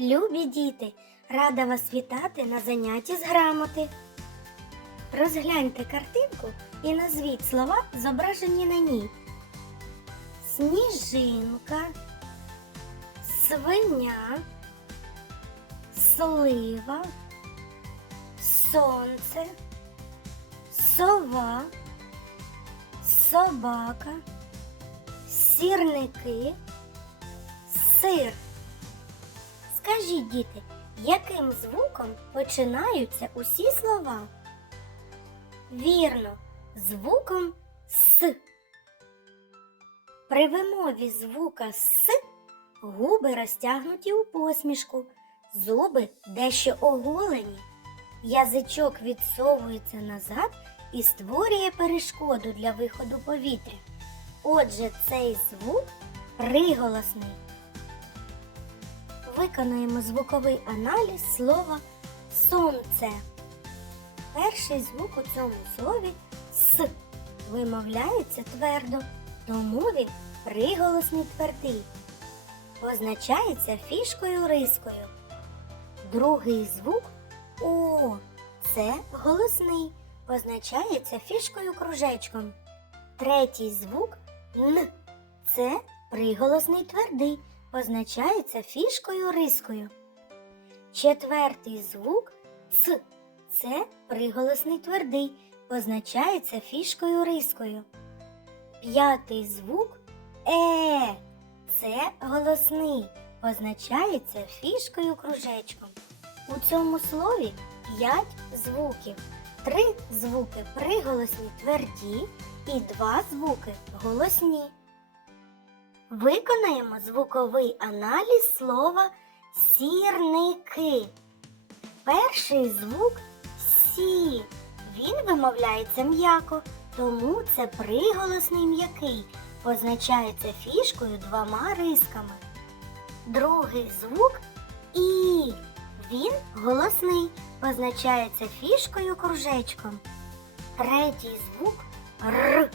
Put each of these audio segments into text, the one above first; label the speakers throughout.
Speaker 1: Любі діти, рада вас вітати на занятті з грамоти. Розгляньте картинку і назвіть слова, зображені на ній. Сніжинка, свиня, слива, сонце, сова, собака, сірники, сир. Скажіть, діти, яким звуком починаються усі слова? Вірно, звуком С. При вимові звука С губи розтягнуті у посмішку, зуби дещо оголені, язичок відсовується назад і створює перешкоду для виходу повітря. Отже, цей звук приголосний. Виконаємо звуковий аналіз слова сонце. Перший звук у цьому слові С вимовляється твердо, тому він приголосний твердий. Позначається фішкою рискою. Другий звук О. Це голосний, позначається фішкою кружечком. Третій звук Н. Це приголосний твердий, позначається фішкою рискою. Четвертий звук Ц. Це приголосний твердий, позначається фішкою рискою. П'ятий звук Е. Це голосний, позначається фішкою кружечком. У цьому слові п'ять звуків. Три звуки приголосні тверді і два звуки голосні. Виконаємо звуковий аналіз слова сірники. Перший звук сі. Він вимовляється м'яко, тому це приголосний м'який, позначається фішкою двома рисками. Другий звук і. Він голосний, позначається фішкою кружечком. Третій звук р.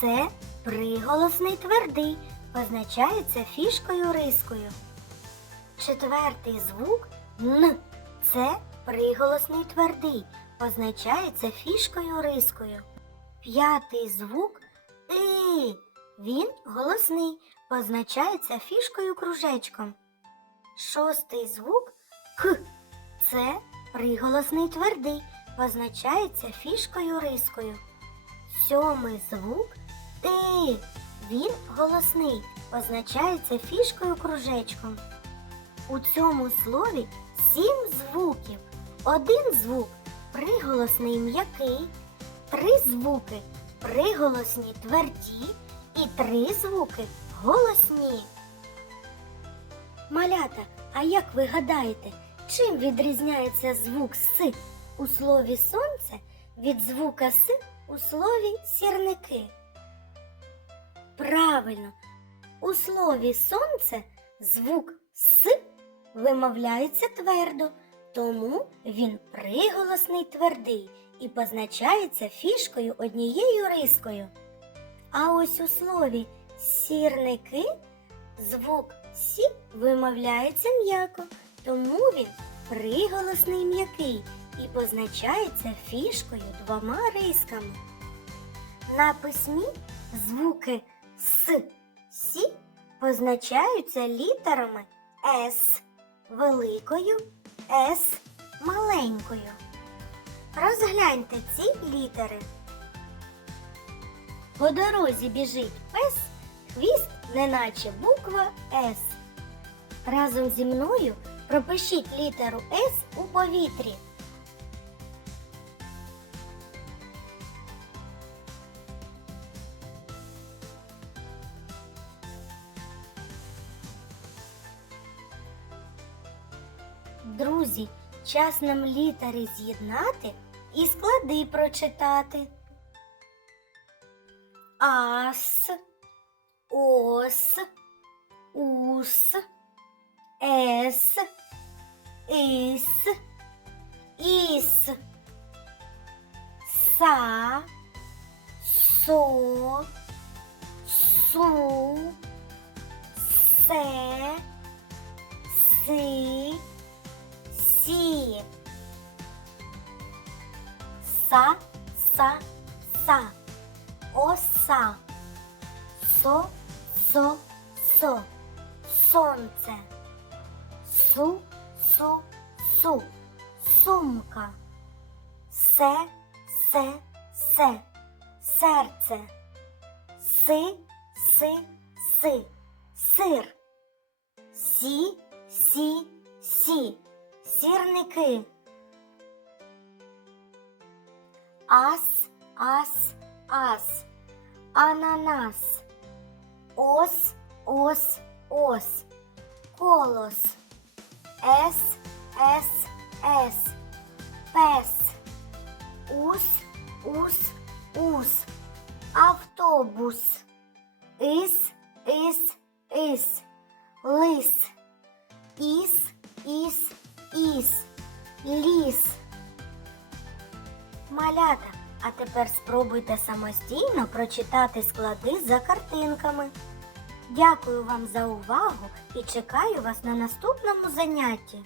Speaker 1: Це приголосний твердий, позначається фішкою рискою. Четвертий звук Н. Це приголосний твердий, позначається фішкою рискою. П'ятий звук И. Він голосний, позначається фішкою кружечком. Шостий звук К. Це приголосний твердий, позначається фішкою рискою. Сьомий звук И. Він голосний, позначається фішкою кружечком. У цьому слові сім звуків. Один звук приголосний м'який, три звуки приголосні тверді і три звуки голосні. Малята, а як ви гадаєте, чим відрізняється звук С у слові сонце від звука С у слові сірники? Правильно, у слові сонце звук С вимовляється твердо, тому він приголосний твердий і позначається фішкою однією рискою. А ось у слові сірники звук Сі вимовляється м'яко, тому він приголосний м'який і позначається фішкою двома рисками. На письмі звуки С, Сі позначаються літерами С великою, С маленькою. Розгляньте ці літери. По дорозі біжить пес, хвіст, неначе буква С. Разом зі мною пропишіть літеру С у повітрі. Друзі, час нам літери з'єднати і склади прочитати. Ас, ос, ус, ес, іс, со, со, со, сонце. Су, су, су, сумка. Се, се, се, серце. Си, си, си, сир. Сі, сі, сі, сірники. Ас, ас, ас, ананас. Ос, ос, ос, колос. Ес, ес, ес, пес. Ус, ус, ус, автобус. Ис, ис, ис, лис. А тепер спробуйте самостійно прочитати склади за картинками. Дякую вам за увагу і чекаю вас на наступному занятті.